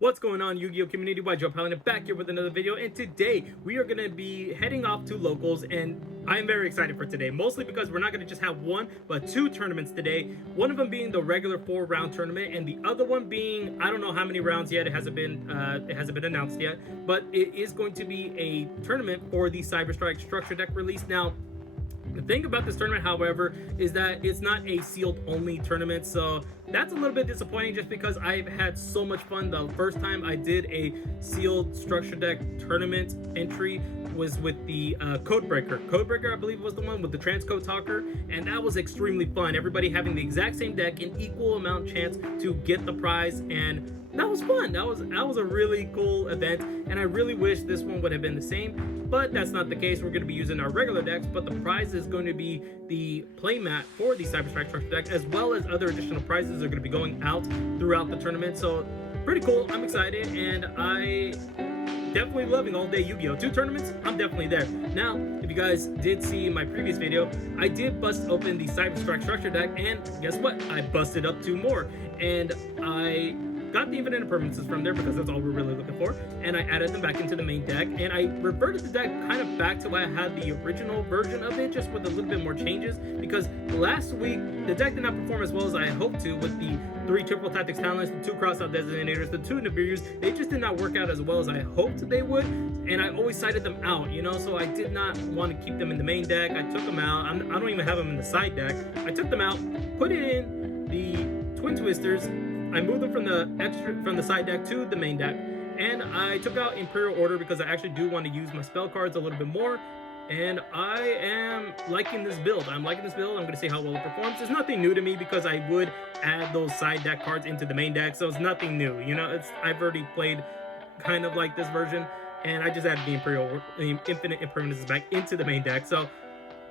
What's going on, Yu-Gi-Oh community? Joe Paladin back here with another video, and today we are going to be heading off to locals, and I'm very excited for today, mostly because we're not going to just have one but two tournaments today. One of them being the regular 4-round tournament, and the other one being, I don't know how many rounds yet. It hasn't been announced yet, but it is going to be a tournament for the Cyber Strike structure deck release. Now, the thing about this tournament, however, is that it's not a sealed only tournament, so that's a little bit disappointing just because I've had so much fun. The first time I did a sealed structure deck tournament entry was with the Codebreaker. Codebreaker, I believe, was the one with the transcode talker, and that was extremely fun. Everybody having the exact same deck, an equal amount chance to get the prize, and that was fun. That was a really cool event, and I really wish this one would have been the same, but that's not the case. We're going to be using our regular decks, but the prize is going to be the playmat for the Cyber Strike structure deck, as well as other additional prizes are going to be going out throughout the tournament. So pretty cool. I'm excited, and I definitely loving all day Yu-Gi-Oh! 2 tournaments, I'm definitely there. Now, if you guys did see my previous video, I did bust open the Cyber Strike structure deck, and guess what? I busted up 2 more, and I got the infinite impermanences from there because that's all we're really looking for, and I added them back into the main deck, and I reverted the deck kind of back to why I had the original version of it, just with a little bit more changes, because last week the deck did not perform as well as I hoped to with the 3 triple tactics talents, the 2 crossout designators, the 2 Nibirus. They just did not work out as well as I hoped they would, and I always cited them out, you know, so I did not want to keep them in the main deck. I took them out. I don't even have them in the side deck. I took them out, put it in the Twin Twisters. I moved them from the side deck to the main deck, and I took out Imperial Order because I actually do want to use my spell cards a little bit more, and I am liking this build. I'm liking this build. I'm going to see how well it performs. It's nothing new to me because I would add those side deck cards into the main deck, so it's nothing new. You know, I've already played kind of like this version, and I just added the infinite impermanences back into the main deck, so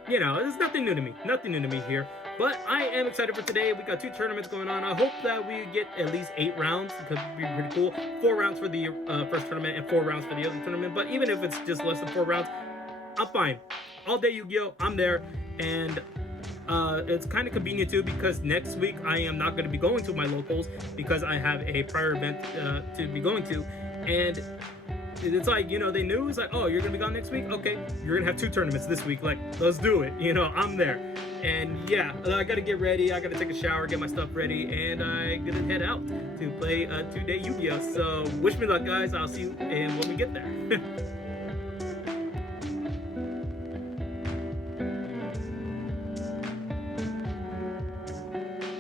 you know, it's nothing new to me. Nothing new to me here. But I am excited for today. We got 2 tournaments going on. I hope that we get at least 8 rounds. It could be pretty cool. 4 rounds for the first tournament and 4 rounds for the other tournament. But even if it's just less than 4 rounds, I'm fine. All day Yu-Gi-Oh! I'm there. And it's kind of convenient too because next week I am not going to be going to my locals because I have a prior event to be going to. And it's like, you know, they knew. It's like, oh, you're gonna be gone next week? Okay, you're gonna have 2 tournaments this week. Like, let's do it. You know, I'm there. And yeah, I gotta get ready. I gotta take a shower, get my stuff ready, and I gotta head out to play a 2-day Yu-Gi-Oh! So wish me luck, guys. I'll see you when we get there.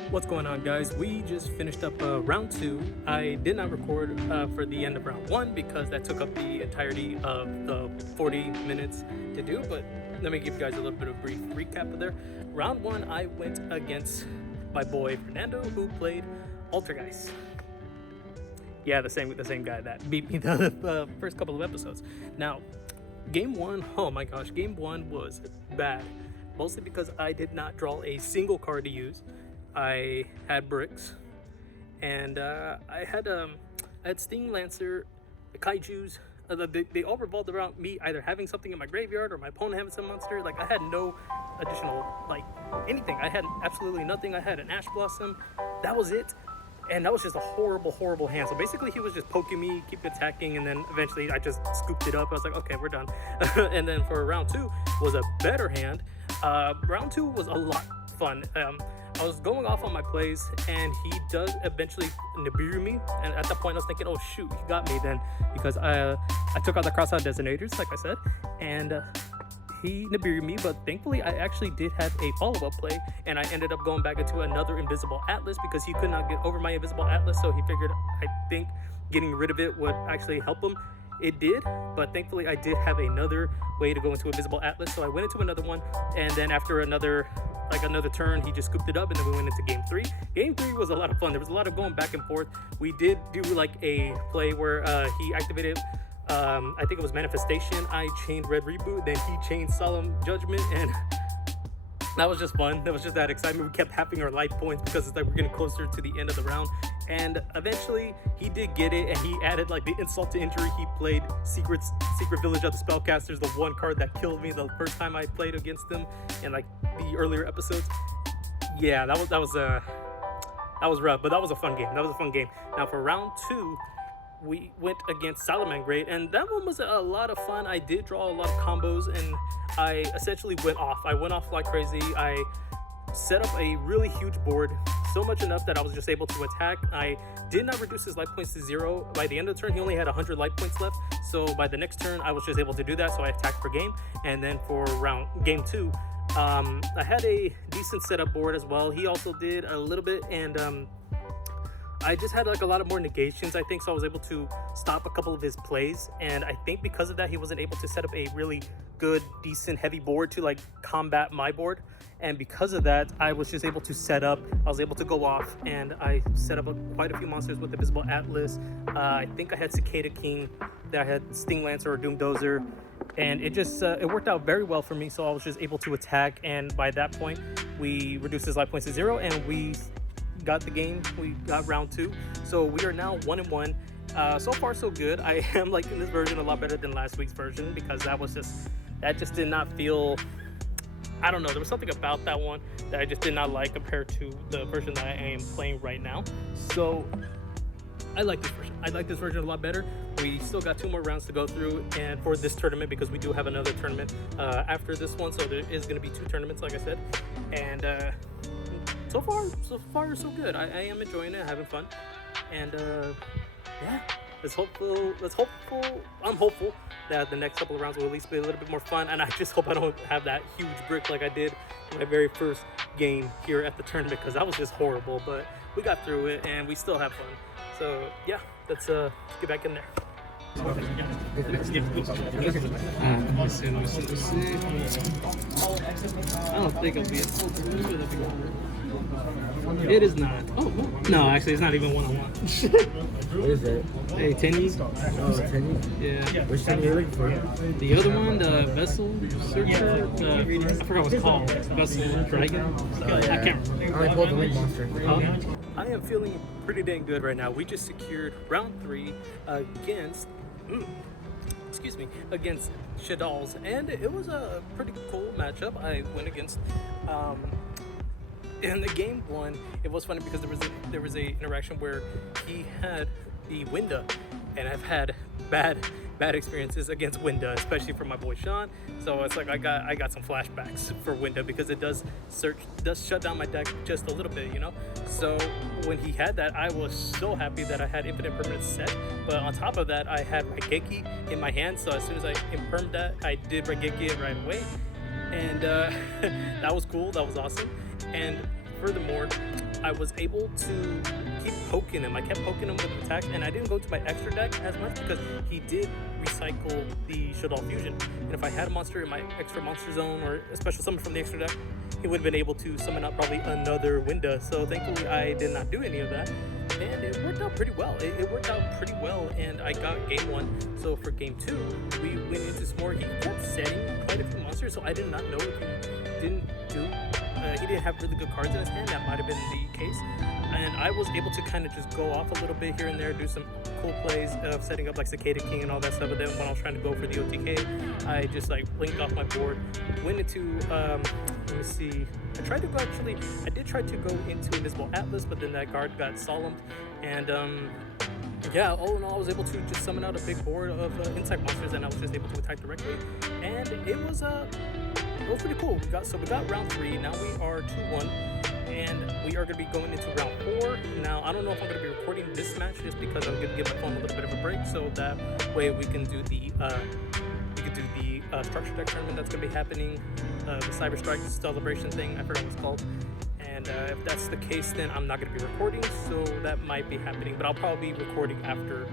What's going on, guys? We just finished up round 2. I did not record for the end of round 1 because that took up the entirety of the 40 minutes to do, but let me give you guys a little bit of brief recap of there. Round 1, I went against my boy Fernando, who played Altergeist. Yeah, the same guy that beat me the first couple of episodes. Now, game 1, oh my gosh, game 1 was bad, mostly because I did not draw a single card to use. I had bricks, and I had Sting Lancer, the Kaijus. They all revolved around me either having something in my graveyard or my opponent having some monster. Like, I had no additional, like, anything. I had absolutely nothing. I had an Ash Blossom. That was it. And that was just a horrible, horrible hand. So basically, he was just poking me, keep attacking, and then eventually I just scooped it up. I was like, okay, we're done. And then for round 2 was a better hand. Round 2 was a lot fun. I was going off on my plays, and he does eventually Nibiru me, and at that point I was thinking, oh shoot, he got me then, because I took out the crossout designators, like I said, and he Nibiru me, but thankfully I actually did have a follow-up play, and I ended up going back into another Invisible Atlas because he could not get over my Invisible Atlas, so he figured, I think, getting rid of it would actually help him. It did, but thankfully I did have another way to go into Invisible Atlas, so I went into another one, and then after another turn, he just scooped it up, and then we went into game 3. Game 3 was a lot of fun. There was a lot of going back and forth. We did do like a play where he activated, I think it was Manifestation. I chained Red Reboot, then he chained Solemn Judgment, and that was just fun. That was just that excitement. We kept having our life points because it's like we're getting closer to the end of the round. And eventually he did get it, and he added like the insult to injury. He played Secret Village of the Spellcasters, the one card that killed me the first time I played against them in like the earlier episodes. Yeah, that was rough, but that was a fun game. Now for round 2, we went against Salamangreat, and that one was a lot of fun. I did draw a lot of combos, and I essentially went off. I went off like crazy. I set up a really huge board, so much enough that I was just able to attack. I did not reduce his life points to 0. By the end of the turn, he only had 100 life points left. So by the next turn, I was just able to do that. So I attacked for game, and then for game 2, I had a decent setup board as well. He also did a little bit, and I just had like a lot of more negations, I think, so I was able to stop a couple of his plays, and I think because of that, he wasn't able to set up a really good, decent, heavy board to like combat my board. And because of that, I was just able to set up, I was able to go off, and I set up quite a few monsters with the Visible Atlas. I think I had Cicada King, that I had Sting Lancer or Doom Dozer, and it just, it worked out very well for me, so I was just able to attack, and by that point, we reduced his life points to 0, and we got the game. We got round 2, so we are now 1-1. So far so good. I am liking this version a lot better than last week's version, because that just did not feel, I don't know, there was something about that one that I just did not like compared to the version that I am playing right now. So I like this version. I like this version a lot better. We still got 2 more rounds to go through, and for this tournament, because we do have another tournament after this one, so there is going to be 2 tournaments, like I said. And so far so good. I am enjoying it, having fun, and yeah, I'm hopeful that the next couple of rounds will at least be a little bit more fun, and I just hope I don't have that huge brick like I did in my very first game here at the tournament, because that was just horrible. But we got through it, and we still have fun. So yeah, let's get back in there. I don't think it'll be it is not. Oh, no, actually, it's not even 1-on-1. What is that? Hey, Tenny. Oh, Tenny? Yeah. Which Tenny are you looking for? The other one, the Vessel Searcher, I forgot what it's called. Vessel Dragon. I can't remember. I only pulled the Link Monster. I am feeling pretty dang good right now. We just secured round 3 against against Shadal's, and it was a pretty cool matchup. I went against in the game 1. It was funny because there was a interaction where he had the Winda, and I've had bad experiences against Winda, especially for my boy Sean. So it's like I got some flashbacks for Winda, because it does shut down my deck just a little bit, you know. So when he had that, I was so happy that I had Infinite Permanence set. But on top of that, I had Raigeki in my hand, so as soon as I impermed that, I did Raigeki it right away, and that was cool. That was awesome. And furthermore, I was able to keep poking him. I kept poking him with attacks, and I didn't go to my extra deck as much because he did recycle the Shadal Fusion. And if I had a monster in my extra monster zone or a special summon from the extra deck, he would have been able to summon up probably another Winda. So thankfully, I did not do any of that, and it worked out pretty well. It worked out pretty well, and I got game 1. So for game 2, we went into some more. He kept setting quite a few monsters, so I did not know if he didn't do. He didn't have really good cards in his hand. That might have been the case, and I was able to kind of just go off a little bit here and there, do some cool plays of setting up like Cicada King and all that stuff. But then when I was trying to go for the OTK, I just like blinked off my board, went into let me see. I did try to go into Invisible Atlas, but then that guard got solemned, and yeah, all in all, I was able to just summon out a big board of insect monsters, and I was just able to attack directly, and it was pretty cool. We got round 3. Now we are 2-1, and we are going to be going into round 4. Now I don't know if I'm going to be recording this match, just because I'm going to give my phone a little bit of a break, so that way we can do the structure deck tournament that's going to be happening, the Cyber Strike celebration thing. I forgot what it's called. And if that's the case, then I'm not going to be recording, so that might be happening. But I'll probably be recording after,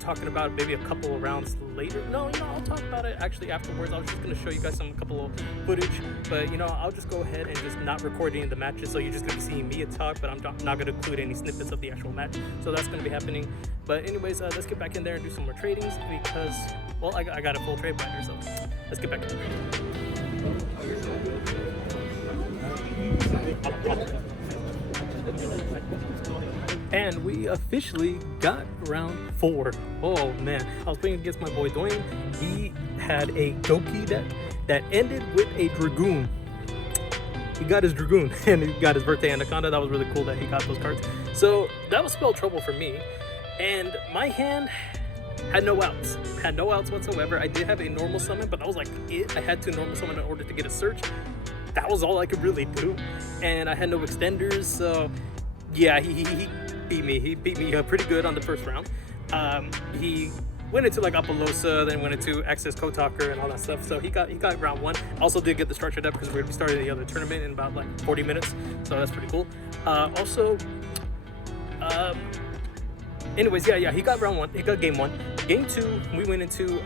talking about it maybe a couple of rounds later. No, I'll talk about it actually afterwards. I was just going to show you guys a couple of footage, but I'll just go ahead and just not record any of the matches, so you're just going to be seeing me talk, but I'm not going to include any snippets of the actual match. So that's going to be happening. But anyways, let's get back in there and do some more tradings, because, well, I got a full trade binder, so let's get back in there. And we officially got round 4. Oh man, I was playing against my boy Dwayne. He had a Doki deck that ended with a Dragoon. He got his Dragoon, and he got his Birthday Anaconda. That was really cool that he got those cards. So that was spell trouble for me. and my hand had no outs whatsoever. I did have a normal summon, but that was like it. I had to normal summon in order to get a search. That was all I could really do, and I had no extenders. So yeah, he beat me. He beat me pretty good on the first round. He went into like Apollosa, then went into Access Kotaker and all that stuff. So he got round 1. Also did get the structured up because we're gonna be starting the other tournament in about like 40 minutes. So that's pretty cool. Anyways, yeah, he got round 1. He got game 1. Game 2, we went into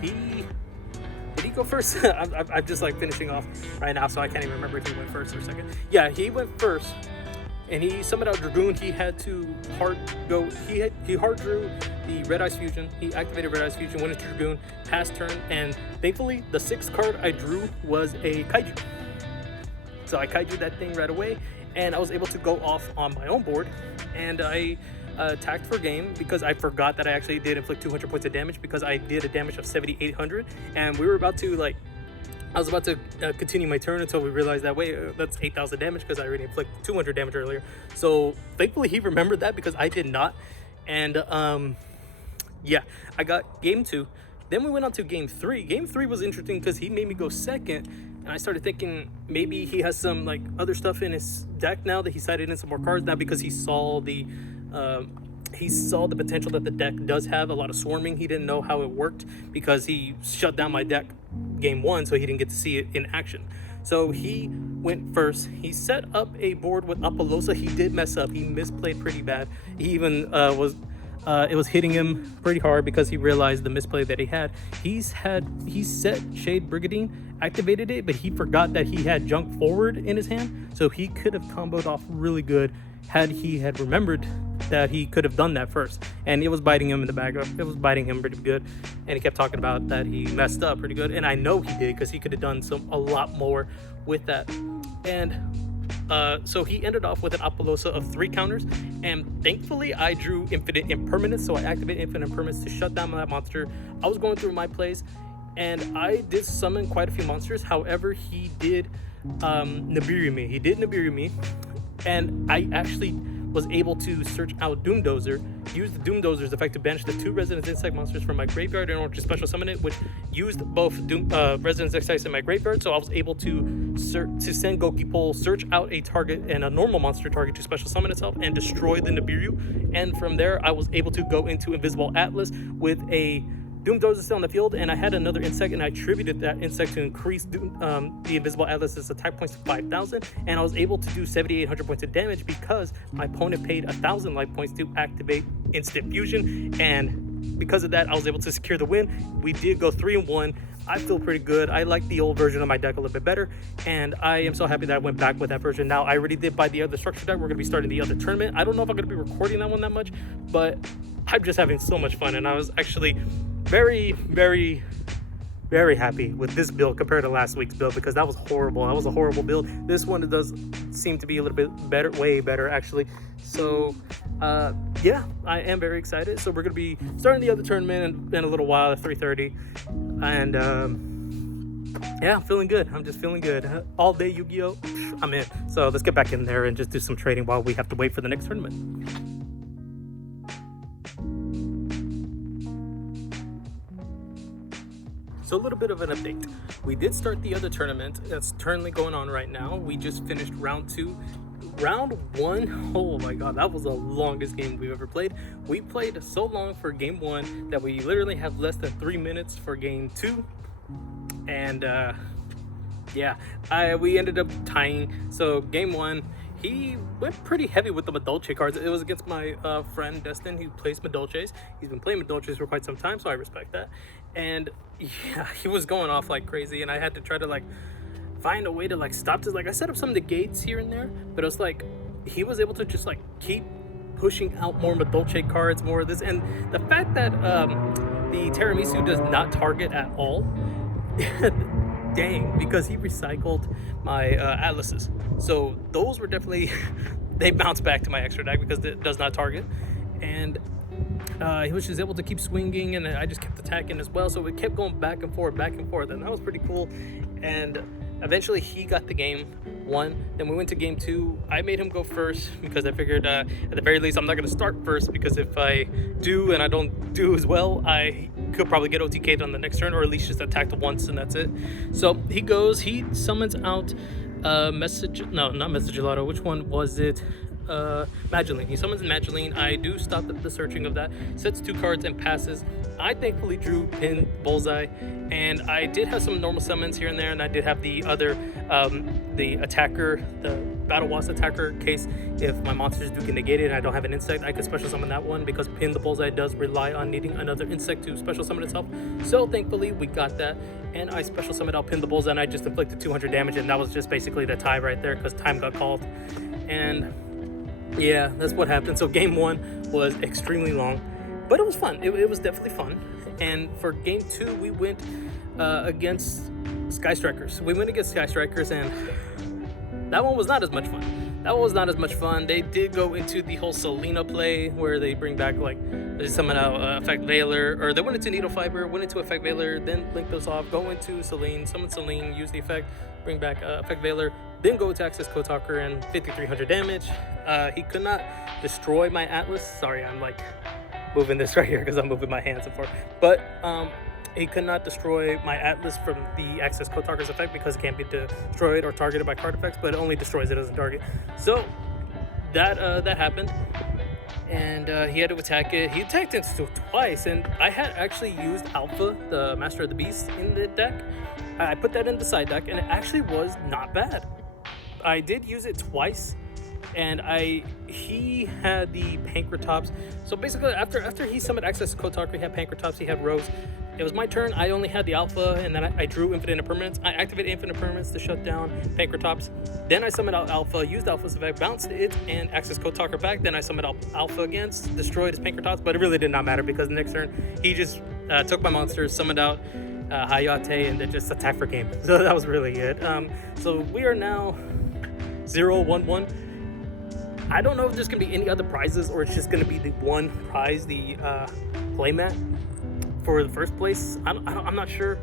did he go first? I'm just like finishing off right now, so I can't even remember if he went first or second. Yeah, he went first, and he summoned out Dragoon. He had to hard go. He hard drew the Red Eyes Fusion. He activated Red Eyes Fusion, went into Dragoon, passed turn, and thankfully the 6th card I drew was a Kaiju. So I Kaiju that thing right away, and I was able to go off on my own board, and I attacked for game because I forgot that I actually did inflict 200 points of damage because I did a damage of 7,800, and we were about to like, I was about to continue my turn until we realized that wait, that's 8,000 damage because I already inflicted 200 damage earlier. So thankfully he remembered that because I did not, and yeah, I got game 2. Then we went on to game 3. Game 3 was interesting because he made me go second, and I started thinking maybe he has some like other stuff in his deck now that he sided in some more cards now because he saw the potential that the deck does have a lot of swarming. He didn't know how it worked because he shut down my deck game 1, so he didn't get to see it in action. So he went first. He set up a board with Apollosa. He did mess up. He misplayed pretty bad. He even it was hitting him pretty hard because he realized the misplay that he had. He set Shade Brigandine, activated it, but he forgot that he had Junk Forward in his hand, so he could have comboed off really good had he had remembered that he could have done that first. And it was biting him in the back. It was biting him pretty good, and he kept talking about that he messed up pretty good, and I know he did because he could have done a lot more with that. And so he ended off with an Apollosa of 3 counters, and thankfully I drew Infinite Impermanence, so I activated Infinite Impermanence to shut down that monster. I was going through my plays, and I did summon quite a few monsters. However, he did Nibiru me. He did Nibiru me, and I actually was able to search out Doomdozer, use the Doomdozer's effect to banish the 2 Resonance Insect monsters from my graveyard in order to special summon it, which used both Resonance Insects in my graveyard, so I was able to send Gokipole, search out a target and a normal monster target to special summon itself and destroy the Nibiru, and from there I was able to go into Invisible Atlas with a Doomdozer still on the field, and I had another insect, and I attributed that insect to increase the Invisible Atlas's attack points to 5,000, and I was able to do 7,800 points of damage because my opponent paid 1,000 life points to activate Instant Fusion, and because of that, I was able to secure the win. We did go 3-1. I feel pretty good. I like the old version of my deck a little bit better, and I am so happy that I went back with that version. Now, I already did buy the other structure deck. We're going to be starting the other tournament. I don't know if I'm going to be recording that one that much, but I'm just having so much fun, and I was actually very, very, very happy with this build compared to last week's build because that was horrible. That was a horrible build. This one does seem to be a little bit better, way better actually. So yeah, I am very excited. So we're gonna be starting the other tournament in a little while at 3:30, and yeah, I'm feeling good. I'm just feeling good. All day Yu-Gi-Oh! I'm in. So let's get back in there and just do some trading while we have to wait for the next tournament. So a little bit of an update. We did start the other tournament that's currently going on right now. We just finished round 2. Round 1, oh my god, that was the longest game we've ever played. We played so long for game 1 that we literally have less than 3 minutes for game 2. And yeah, we ended up tying. So game 1, he went pretty heavy with the Madolche cards. It was against my friend Destin, who plays Madolches. He's been playing Madolches for quite some time, so I respect that. And yeah, he was going off like crazy, and I had to try to like find a way to like stop this. Like I set up some negates here and there, but it was like he was able to just like keep pushing out more Madolche cards, more of this. And the fact that the Tiramisu does not target at all, dang, because he recycled my Atlases. So those were definitely, they bounced back to my extra deck because it does not target. And he was just able to keep swinging, and I just kept attacking as well. So we kept going back and forth, and that was pretty cool. And eventually he got the game, won. Then we went to game 2. I made him go first because I figured at the very least I'm not going to start first, because if I do and I don't do as well, I could probably get OTK'd on the next turn, or at least just attacked once and that's it. So he goes, he summons out not Message Gelato, which one was it? Mageline. He summons Mageline. I do stop the searching of that, sets 2 cards and passes. I thankfully drew Pin, Bullseye, and I did have some normal summons here and there, and I did have the other, the attacker, the Battle Wasp attacker case. If my monsters do get negated and I don't have an insect, I could special summon that one, because Pin the Bullseye does rely on needing another insect to special summon itself. So thankfully we got that, and I special summoned out Pin the Bullseye, and I just inflicted 200 damage, and that was just basically the tie right there, because time got called. And yeah, that's what happened. So game 1 was extremely long, but it was fun. It was definitely fun. And for game 2, we went against Sky Strikers. We went against Sky Strikers, and that one was not as much fun. That one was not as much fun. They did go into the whole Selena play, where they bring back, like, they summon out Effect Veiler, or they went into Needle Fiber, went into Effect Veiler, then link those off, go into Selene, summon Selene, use the effect, bring back Effect Veiler, then go to Access Code Talker and 5,300 damage. He could not destroy my Atlas. Sorry, I'm like moving this right here because I'm moving my hands and forth. But he could not destroy my Atlas from the Access Code Talker's effect, because it can't be destroyed or targeted by card effects, but it only destroys it as a target. So that happened, and he had to attack it. He attacked it twice, and I had actually used Alpha, the Master of the Beast, in the deck. I put that in the side deck, and it actually was not bad. I did use it twice, and he had the Pankratops. So basically, after he summoned Access Code Talker, he had Pankratops, he had Rose. It was my turn. I only had the Alpha, and then I drew Infinite Impermanence. I activated Infinite Impermanence to shut down Pankratops. Then I summoned out Alpha, used Alpha's effect, bounced it, and Access Code Talker back. Then I summoned out Alpha again, destroyed his Pankratops, but it really did not matter, because the next turn he just took my monsters, summoned out Hayate, and then just attacked for game. So that was really good. So we are now 0-1-1. I don't know if there's gonna be any other prizes, or it's just gonna be the one prize, the playmat for the first place. I'm not sure.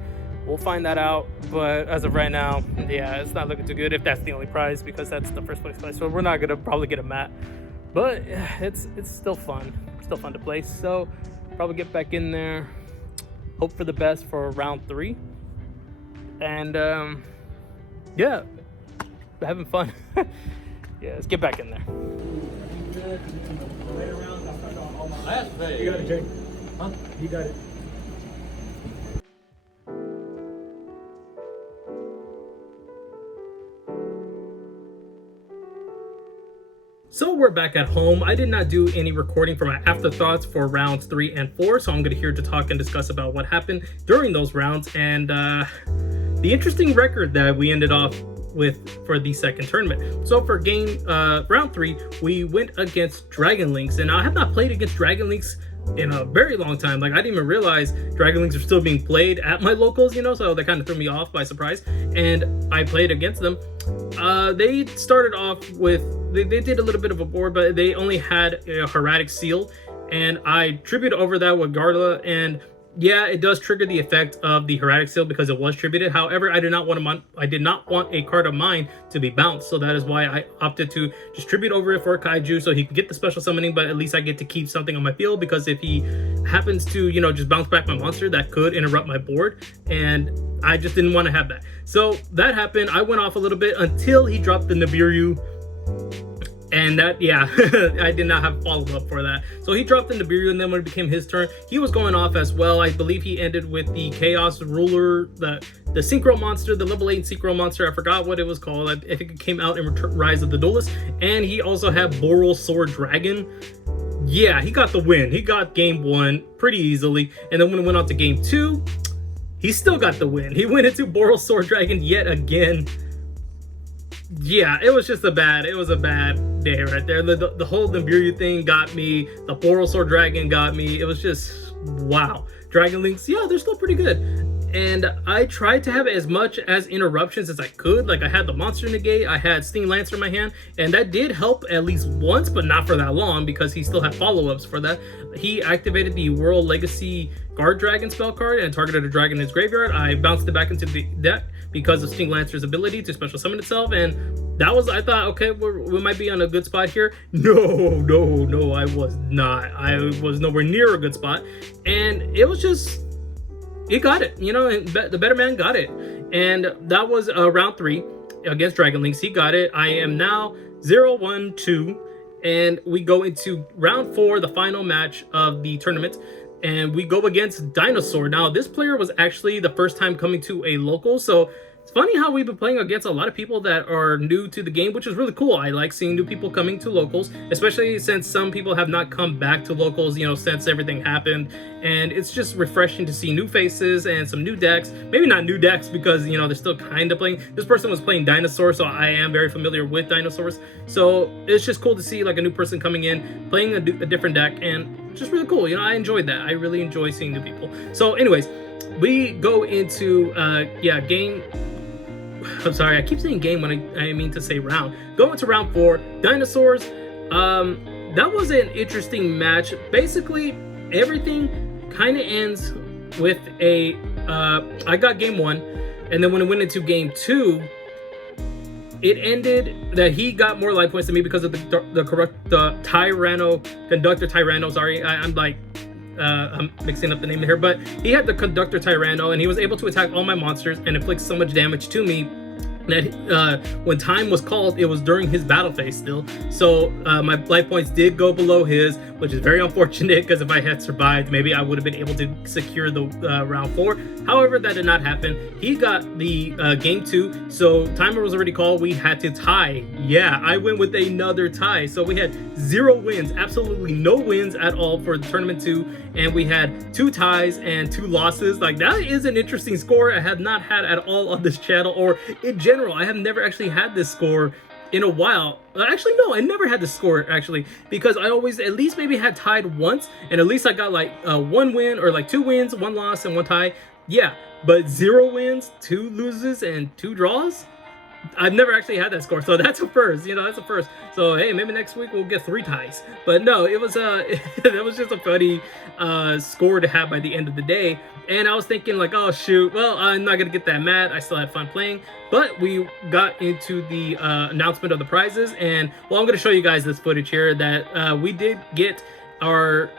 We'll find that out. But as of right now, yeah, it's not looking too good if that's the only prize, because that's the first place prize. So we're not gonna probably get a mat. But it's still fun. Still fun to play. So probably get back in there. Hope for the best for round 3. And yeah, having fun. Yeah, let's get back in there. You got it, Jay. Huh? You got it. So we're back at home. I did not do any recording for my afterthoughts for rounds 3 and 4, so I'm going to here to talk and discuss about what happened during those rounds, and the interesting record that we ended off with for the second tournament. So for round 3, we went against Dragon Links, and I have not played against Dragon Links in a very long time. Like, I didn't even realize Dragon Links are still being played at my locals, so that kind of threw me off by surprise, and I played against them. They started off with, they did a little bit of a board, but they only had a Hieratic Seal, and I tributed over that with Garla, and yeah, it does trigger the effect of the Hieratic Seal because it was tributed. However, I did not want a card of mine to be bounced, so that is why I opted to just tribute over it for a Kaiju, so he can get the special summoning, but at least I get to keep something on my field, because if he happens to, just bounce back my monster, that could interrupt my board, and I just didn't want to have that. So that happened. I went off a little bit until he dropped the Nibiru. And that, yeah, I did not have follow-up for that. So he dropped the Nibiru, and then when it became his turn, he was going off as well. I believe he ended with the Chaos Ruler, the Synchro Monster, the level 8 Synchro Monster. I forgot what it was called. I think it came out in Rise of the Duelist. And he also had Boral Sword Dragon. Yeah, he got the win. He got game 1 pretty easily. And then when it went on to game 2, he still got the win. He went into Boral Sword Dragon yet again. Yeah, it was a bad day right there. The whole Nibiru thing got me. The Boral Sword Dragon got me. It was just, wow. Dragon Links, yeah, they're still pretty good. And I tried to have as much as interruptions as I could. Like, I had the Monster Negate, I had Steam Lancer in my hand, and that did help at least once, but not for that long, because he still had follow-ups for that. He activated the World Legacy Guard Dragon spell card and targeted a dragon in his graveyard. I bounced it back into the deck because of Sting Lancer's ability to special summon itself, and that was, I thought, okay, we might be on a good spot here. No, I was not. I was nowhere near a good spot, and it was just, he got it, you know, and the better man got it, and that was round 3 against Dragon Links. He got it. I am now 0-1-2, and we go into round 4, the final match of the tournament, and we go against Dinosaur. Now, this player was actually the first time coming to a local, so it's funny how we've been playing against a lot of people that are new to the game, which is really cool. I like seeing new people coming to locals, especially since some people have not come back to locals, you know, since everything happened. And it's just refreshing to see new faces and some new decks. Maybe not new decks because, you know, they're still kind of playing. This person was playing Dinosaur, so I am very familiar with dinosaurs. So it's just cool to see like a new person coming in, playing a different deck, and just really cool. You know, I enjoyed that. I really enjoy seeing new people. So anyways, we go into, game. I'm sorry, I keep saying game when I mean to say round. Going to round 4, Dinosaurs. That was an interesting match. Basically, everything kind of ends with a, I got game 1, and then when it went into game 2, it ended that he got more life points than me because of the Conductor Tyranno. Sorry, I'm mixing up the name here, but he had the Conductor Tyranno, and he was able to attack all my monsters and inflict so much damage to me that when time was called, it was during his battle phase still. So my life points did go below his, which is very unfortunate because if I had survived, maybe I would have been able to secure the round 4. However, that did not happen. He got the game 2, so timer was already called. We had to tie. Yeah, I went with another tie. So we had 0 wins, absolutely no wins at all for the tournament 2, and we had 2 ties and 2 losses. Like, that is an interesting score I have not had at all on this channel, or in general. I have never actually had this score in a while. Actually, no, I never had this score actually, because I always at least maybe had tied once, and at least I got like 1 win or like 2 wins, 1 loss, and 1 tie. Yeah, but 0 wins, 2 loses, and 2 draws. I've never actually had that score, so that's a first. You know, that's a first. So hey, maybe next week we'll get 3 ties. But no, it was that was just a funny score to have by the end of the day. And I was thinking like, oh shoot, well, I'm not gonna get that mad. I still had fun playing. But we got into the announcement of the prizes, and well, I'm gonna show you guys this footage here that we did get our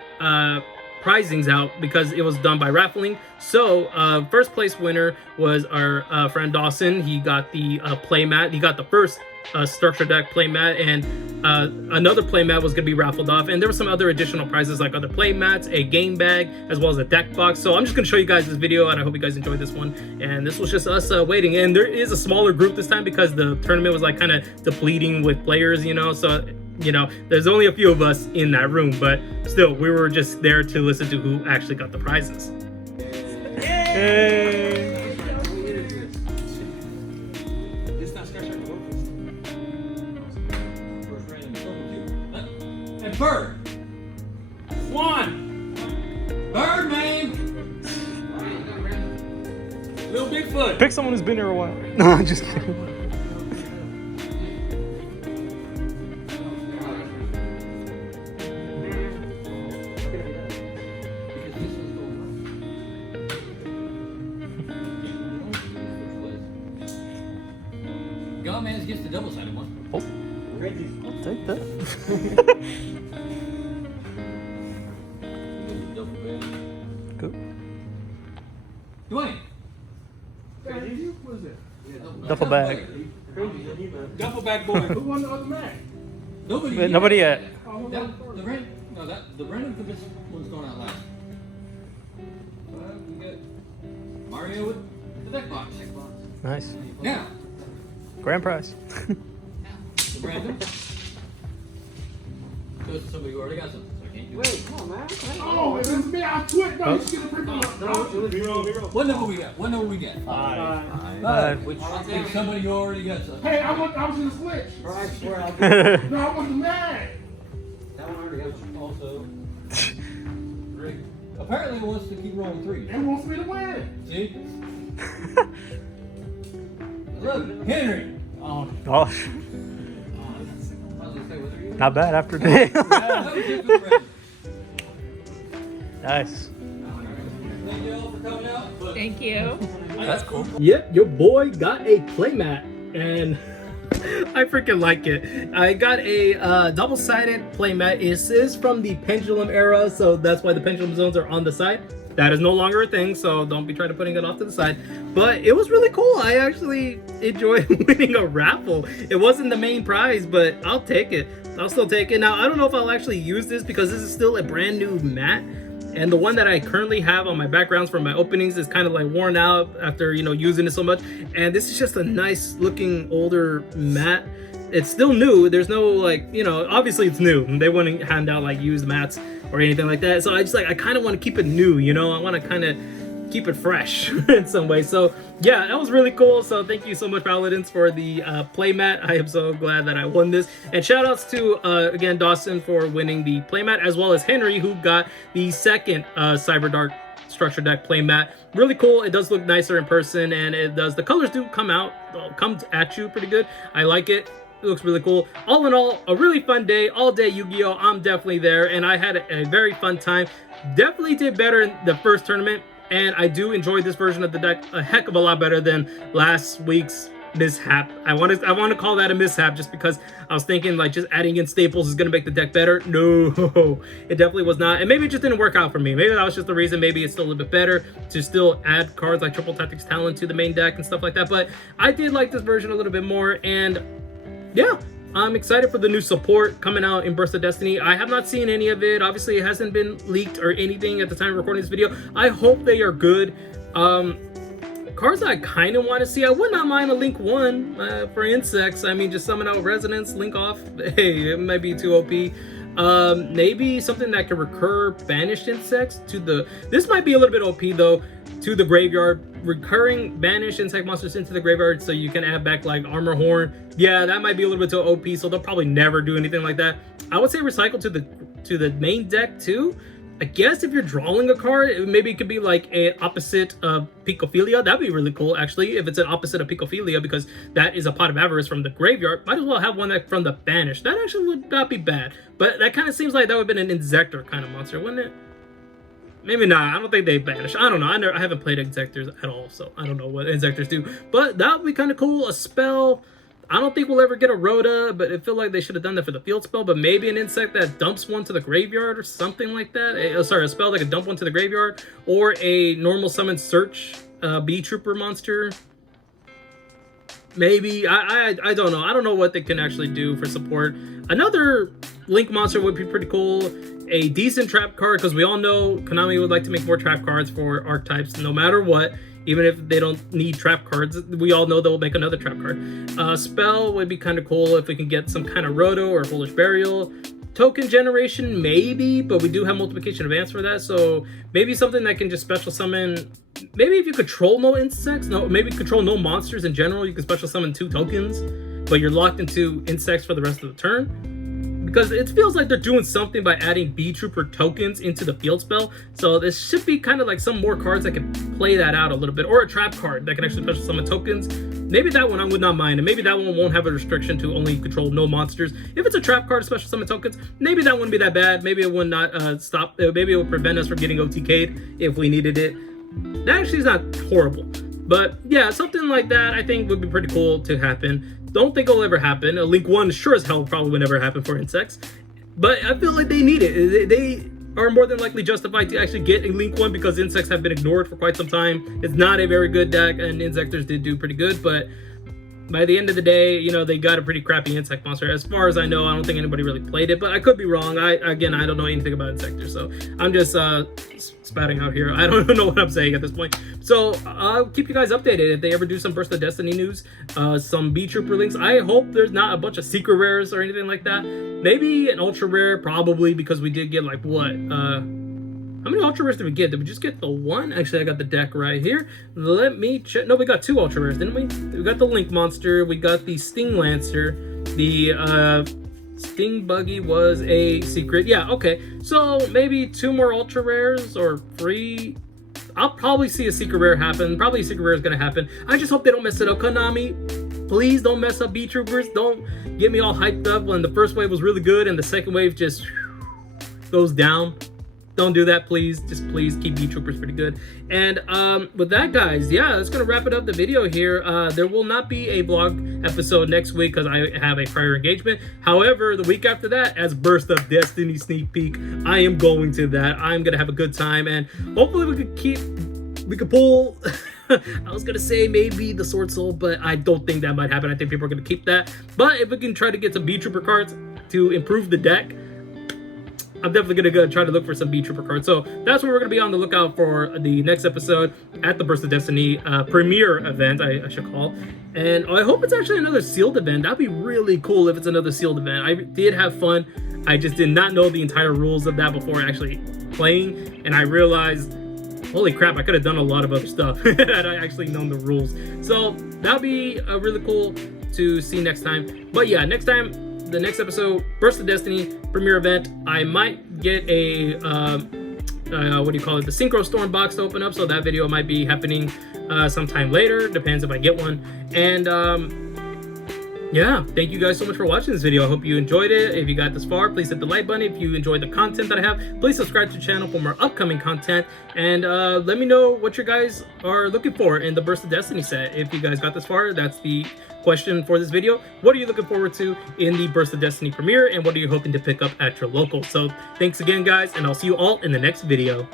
prizings out because it was done by raffling. So first place winner was our friend Dawson. He got the playmat. He got the first structure deck playmat, and another playmat was going to be raffled off, and there were some other additional prizes like other playmats, a game bag, as well as a deck box. So I'm just going to show you guys this video, and I hope you guys enjoyed this one. And this was just us waiting, and there is a smaller group this time because the tournament was like kind of depleting with players, you know, so you know, there's only a few of us in that room, but still, we were just there to listen to who actually got the prizes. Yay! And Bird. Swan! Bird, man! Little Bigfoot. Pick someone who's been here a while. No, I'm just kidding. Go, man, it's just a double-sided one. Oh, I'll take that. Good. Dwayne. What is it? Duffel bag. Duffel bag boy. Who won the other match? Nobody. Wait, nobody yet. The random for this one's going out last. We got Mario with the deck box. Nice. Now, Grand prize. the random goes to somebody who already got something. So I can't do it. Wait, come on, man. Oh, it was me. I quit. No, you should have picked up. What number we got? What number we got? 5. Which I think somebody who already got something. Hey, I was in the switch. No, I wasn't mad. That one already got you. Also, 3. Apparently, it wants to keep rolling 3. It wants me to win. See? Look, Henry. Oh, I was gonna say, whether you. not bad after today. That was just for the random. Nice. Thank you. y'all for coming out. But Thank you. That's cool. Yep, your boy got a playmat, and I freaking like it. I got a double-sided playmat. This is from the pendulum era, so that's why the pendulum zones are on the side. That is no longer a thing, so don't be trying to putting it off to the side. But it was really cool. I actually enjoyed winning a raffle. It wasn't the main prize, but I'll take it. I'll still take it. Now, I don't know if I'll actually use this because this is still a brand new mat. And the one that I currently have on my backgrounds for my openings is kind of like worn out after, you know, using it so much. And this is just a nice looking older mat. It's still new. There's no like, you know, obviously it's new. They wouldn't hand out like used mats or anything like that. So I kind of want to keep it new, you know. I want to kind of keep it fresh in some way. So yeah, that was really cool. So thank you so much, Paladins, for the playmat. I am so glad that I won this. And shout outs to again Dawson for winning the playmat, as well as Henry, who got the second Cyberdark structure deck playmat. Really cool. It does look nicer in person, and the colors do come at you pretty good. I like it. It looks really cool. All in all, a really fun day. All day Yu-Gi-Oh! I'm definitely there, and I had a very fun time. Definitely did better in the first tournament, and I do enjoy this version of the deck a heck of a lot better than last week's mishap. I want to call that a mishap just because I was thinking like just adding in staples is going to make the deck better. No, it definitely was not. And maybe it just didn't work out for me. Maybe that was just the reason. Maybe it's still a little bit better to still add cards like Triple Tactics Talent to the main deck and stuff like that. But I did like this version a little bit more, and yeah, I'm excited for the new support coming out in Burst of Destiny. I have not seen any of it. Obviously, it hasn't been leaked or anything at the time of recording this video. I hope they are good. Cards I kind of want to see. I would not mind a Link 1 for Insects. I mean, just summon out Resonance, Link off. Hey, it might be too OP. Maybe something that can recur Banished Insects to the... This might be a little bit OP, though, to the graveyard. Recurring Banished Insect monsters into the graveyard so you can add back, like, Armor Horn. Yeah, that might be a little bit too OP, so they'll probably never do anything like that. I would say recycle to the main deck, too. I guess if you're drawing a card, maybe it could be like an opposite of Picophilia. That'd be really cool, actually, if it's an opposite of Picophilia, because that is a Pot of Avarice from the graveyard. Might as well have one that from the Banished. That actually would not be bad. But that kind of seems like that would have been an Insector kind of monster, wouldn't it? Maybe not. I don't think they banish. I don't know. I haven't played Insectors at all, so I don't know what Insectors do. But that would be kind of cool. A spell. I don't think we'll ever get a Rhoda, but I feel like they should have done that for the field spell. But maybe an insect that dumps one to the graveyard or something like that. A spell that could dump one to the graveyard, or a normal summon search bee trooper monster. Maybe. I don't know. I don't know what they can actually do for support. Another Link monster would be pretty cool. A decent trap card, because we all know Konami would like to make more trap cards for archetypes no matter what. Even if they don't need trap cards, we all know they'll make another trap card. Spell would be kind of cool if we can get some kind of Roto or Foolish Burial. Token generation, maybe, but we do have Multiplication Advance for that, so maybe something that can just special summon. Maybe if you control no insects, maybe control no monsters in general, you can special summon 2 tokens, but you're locked into insects for the rest of the turn. Because it feels like they're doing something by adding Bee Trooper tokens into the field spell. So this should be kind of like some more cards that can play that out a little bit. Or a trap card that can actually special summon tokens. Maybe that one I would not mind. And maybe that one won't have a restriction to only control no monsters. If it's a trap card, special summon tokens, maybe that wouldn't be that bad. Maybe it would not stop. Maybe it would prevent us from getting OTK'd if we needed it. That actually is not horrible. But yeah, something like that I think would be pretty cool to happen. Don't think it'll ever happen. A Link 1 sure as hell probably would never happen for insects. But I feel like they need it. They are more than likely justified to actually get a Link 1 because insects have been ignored for quite some time. It's not a very good deck, and Insectors did do pretty good, but by the end of the day, you know, they got a pretty crappy insect monster. As far as I know, I don't think anybody really played it, but I could be wrong. I don't know anything about Insectors, so I'm just spouting out here. I don't know what I'm saying at this point. So I'll keep you guys updated if they ever do some Burst of Destiny news, some Bee Trooper links. I hope there's not a bunch of secret rares or anything like that. Maybe an ultra rare, probably, because we did get like what? How many ultra rares did we get? Did we just get the one? Actually, I got the deck right here. Let me check. No, we got 2 ultra rares, didn't we? We got the Link monster. We got the Sting Lancer. The Sting Buggy was a secret. Yeah, okay. So maybe 2 more ultra rares or 3. I'll probably see a secret rare happen. Probably a secret rare is gonna happen. I just hope they don't mess it up. Konami, please don't mess up Bee Troopers. Don't get me all hyped up when the first wave was really good and the second wave just goes down. don't do that, please. Just please keep B-Troopers pretty good. And with that, guys, yeah, that's gonna wrap it up the video here. There will not be a vlog episode next week because I have a prior engagement. However, the week after that, as Burst of Destiny sneak peek, I am going to that. I'm gonna have a good time, and hopefully we could pull I was gonna say maybe the Sword Soul, but I don't think that might happen. I think people are gonna keep that. But if we can try to get some B-Trooper cards to improve the deck, I'm definitely gonna go try to look for some B-Trooper cards. So that's what we're gonna be on the lookout for the next episode at the Burst of Destiny premiere event, I should call. And I hope it's actually another sealed event. That'd be really cool if it's another sealed event. I did have fun. I just did not know the entire rules of that before actually playing, and I realized, holy crap, I could have done a lot of other stuff had I actually known the rules. So that'll be really cool to see next time. But yeah, next time, the next episode, Burst of Destiny premiere event, I might get a what do you call it, the Synchro Storm box to open up. So that video might be happening sometime later, depends if I get one. And yeah, thank you guys so much for watching this video. I hope you enjoyed it. If you got this far, please hit the like button. If you enjoyed the content that I have, please subscribe to the channel for more upcoming content. And let me know what you guys are looking for in the Burst of Destiny set. If you guys got this far, that's the question for this video. What are you looking forward to in the Burst of Destiny premiere, and what are you hoping to pick up at your local? So thanks again, guys, and I'll see you all in the next video.